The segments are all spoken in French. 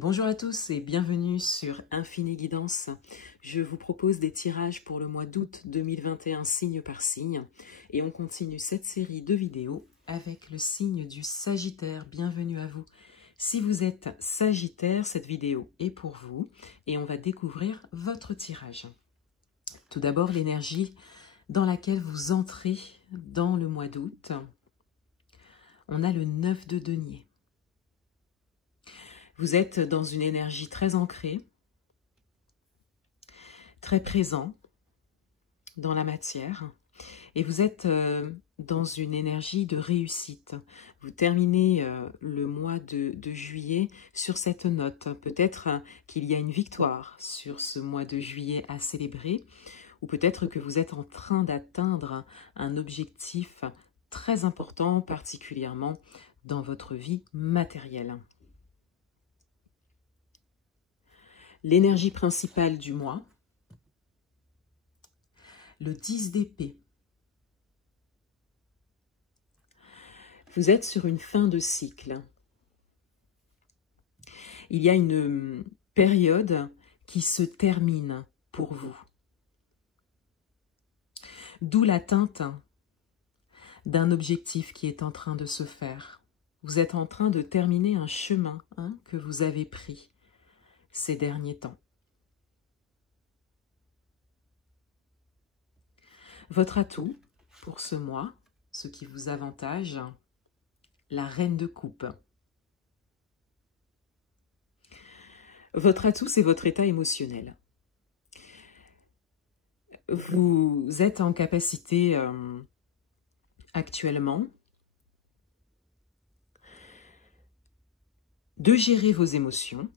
Bonjour à tous et bienvenue sur Infini Guidance. Je vous propose des tirages pour le mois d'août 2021 signe par signe et on continue cette série de vidéos avec le signe du Sagittaire. Bienvenue à vous. Si vous êtes Sagittaire, cette vidéo est pour vous et on va découvrir votre tirage. Tout d'abord, l'énergie dans laquelle vous entrez dans le mois d'août. On a le 9 de denier. Vous êtes dans une énergie très ancrée, très présent dans la matière, et vous êtes dans une énergie de réussite. Vous terminez le mois de juillet sur cette note. Peut-être qu'il y a une victoire sur ce mois de juillet à célébrer, ou peut-être que vous êtes en train d'atteindre un objectif très important, particulièrement dans votre vie matérielle. L'énergie principale du mois, le 10 d'épée. Vous êtes sur une fin de cycle. Il y a une période qui se termine pour vous. D'où l'atteinte d'un objectif qui est en train de se faire. Vous êtes en train de terminer un chemin que vous avez pris ces derniers temps. Votre atout pour ce mois, ce qui vous avantage, la reine de coupe. Votre atout, c'est votre état émotionnel. Vous êtes en capacité actuellement de gérer vos émotions,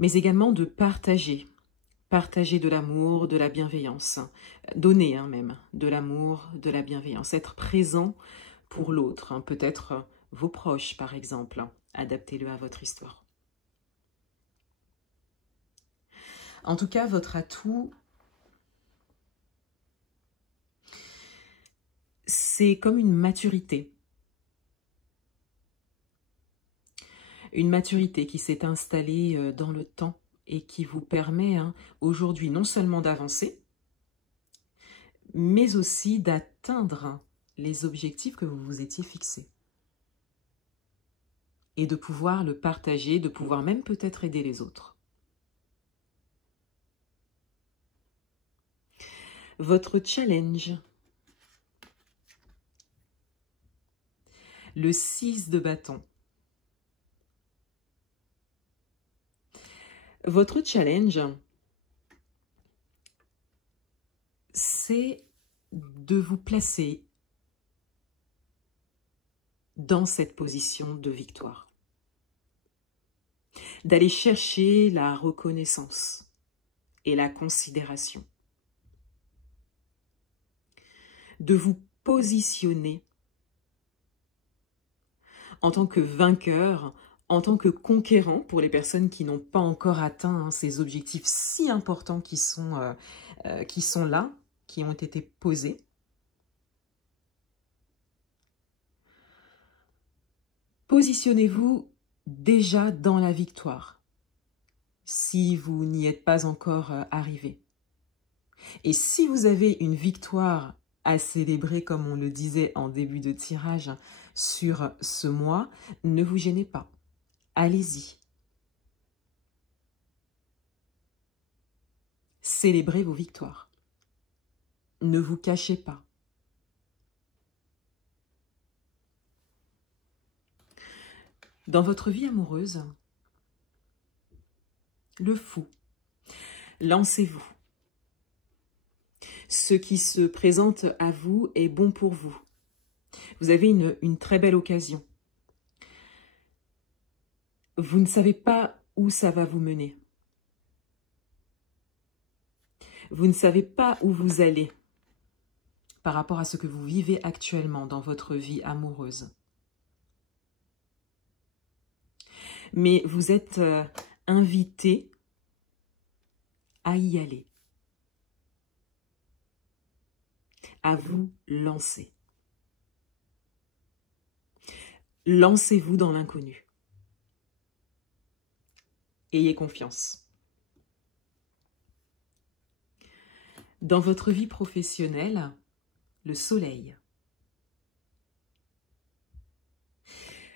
mais également de partager de l'amour, de la bienveillance, donner même de l'amour, de la bienveillance, être présent pour l'autre, peut-être vos proches par exemple, adaptez-le à votre histoire. En tout cas, votre atout, c'est comme une maturité. Une maturité qui s'est installée dans le temps et qui vous permet aujourd'hui non seulement d'avancer, mais aussi d'atteindre les objectifs que vous vous étiez fixés. Et de pouvoir le partager, de pouvoir même peut-être aider les autres. Votre challenge, le 6 de bâton. Votre challenge, c'est de vous placer dans cette position de victoire. D'aller chercher la reconnaissance et la considération. De vous positionner en tant que vainqueur, en tant que conquérant pour les personnes qui n'ont pas encore atteint ces objectifs si importants qui sont là, qui ont été posés. Positionnez-vous déjà dans la victoire, si vous n'y êtes pas encore arrivé. Et si vous avez une victoire à célébrer, comme on le disait en début de tirage, sur ce mois, ne vous gênez pas. Allez-y. Célébrez vos victoires. Ne vous cachez pas. Dans votre vie amoureuse, le fou, lancez-vous. Ce qui se présente à vous est bon pour vous. Vous avez une très belle occasion. Vous ne savez pas où ça va vous mener. Vous ne savez pas où vous allez par rapport à ce que vous vivez actuellement dans votre vie amoureuse. Mais vous êtes invité à y aller, à vous lancer. Lancez-vous dans l'inconnu. Ayez confiance. Dans votre vie professionnelle, le soleil.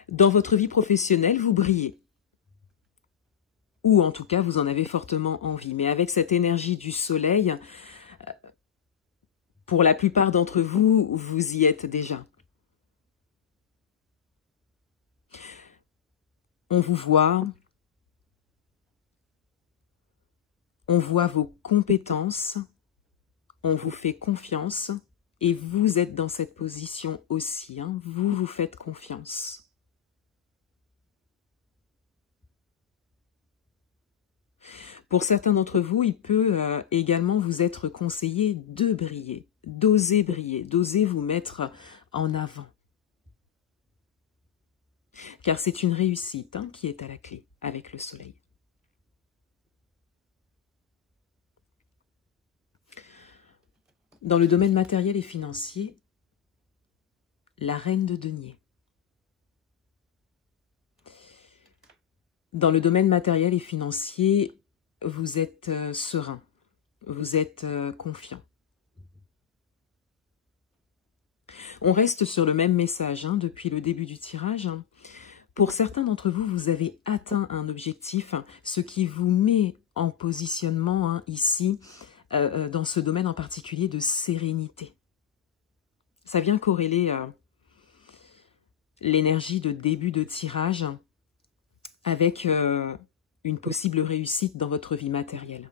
Dans votre vie professionnelle, vous brillez. Ou en tout cas, vous en avez fortement envie. Mais avec cette énergie du soleil, pour la plupart d'entre vous, vous y êtes déjà. On vous voit. On voit vos compétences. On vous fait confiance. Et vous êtes dans cette position aussi. Hein. Vous vous faites confiance. Pour certains d'entre vous, il peut également vous être conseillé de briller, d'oser vous mettre en avant. Car c'est une réussite qui est à la clé avec le soleil. Dans le domaine matériel et financier, la reine de denier. Dans le domaine matériel et financier, vous êtes serein, vous êtes confiant. On reste sur le même message depuis le début du tirage. Pour certains d'entre vous, vous avez atteint un objectif, ce qui vous met en positionnement ici, dans ce domaine en particulier de sérénité. Ça vient corréler l'énergie de début de tirage avec une possible réussite dans votre vie matérielle.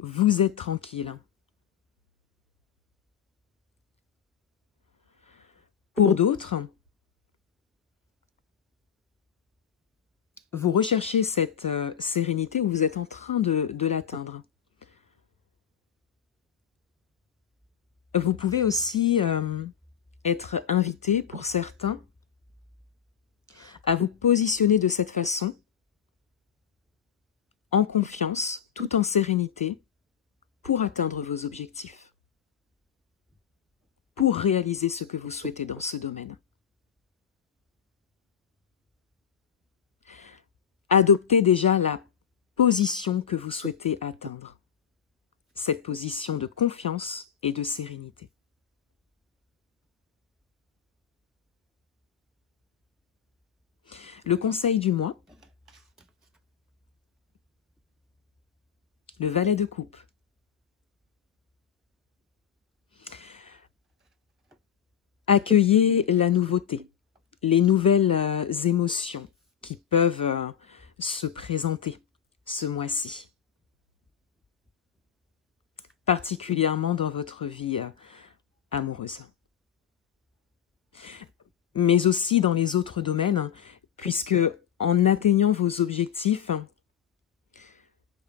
Vous êtes tranquille. Pour d'autres, vous recherchez cette sérénité ou vous êtes en train de l'atteindre. Vous pouvez aussi être invité, pour certains, à vous positionner de cette façon, en confiance, tout en sérénité, pour atteindre vos objectifs, pour réaliser ce que vous souhaitez dans ce domaine. Adoptez déjà la position que vous souhaitez atteindre, cette position de confiance et de sérénité. Le conseil du mois, le valet de coupe. Accueillez la nouveauté, les nouvelles émotions qui peuvent se présenter ce mois-ci, particulièrement dans votre vie amoureuse, mais aussi dans les autres domaines, puisque en atteignant vos objectifs,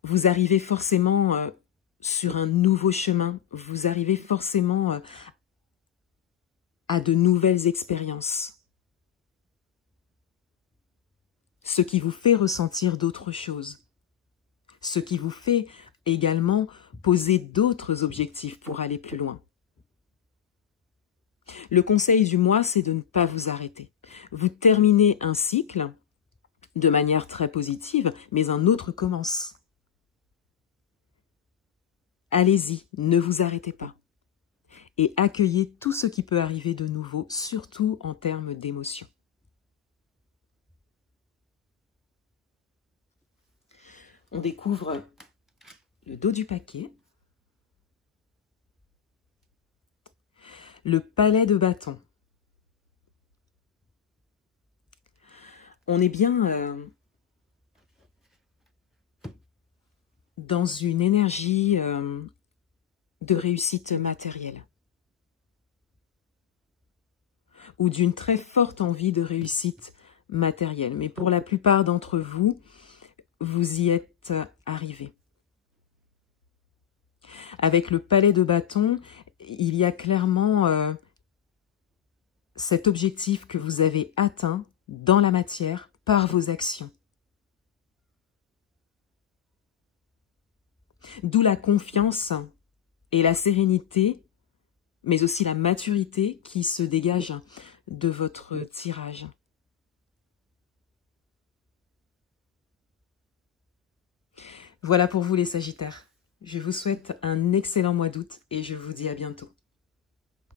vous arrivez forcément sur un nouveau chemin, vous arrivez forcément à de nouvelles expériences, ce qui vous fait ressentir d'autres choses, ce qui vous fait également poser d'autres objectifs pour aller plus loin. Le conseil du mois, c'est de ne pas vous arrêter. Vous terminez un cycle de manière très positive, mais un autre commence. Allez-y, ne vous arrêtez pas. Et accueillez tout ce qui peut arriver de nouveau, surtout en termes d'émotions. On découvre le dos du paquet, le palais de bâton. On est bien dans une énergie de réussite matérielle ou d'une très forte envie de réussite matérielle. Mais pour la plupart d'entre vous, vous y êtes arrivés. Avec le palais de bâton, il y a clairement cet objectif que vous avez atteint dans la matière par vos actions. D'où la confiance et la sérénité, mais aussi la maturité qui se dégage de votre tirage. Voilà pour vous les Sagittaires. Je vous souhaite un excellent mois d'août et je vous dis à bientôt.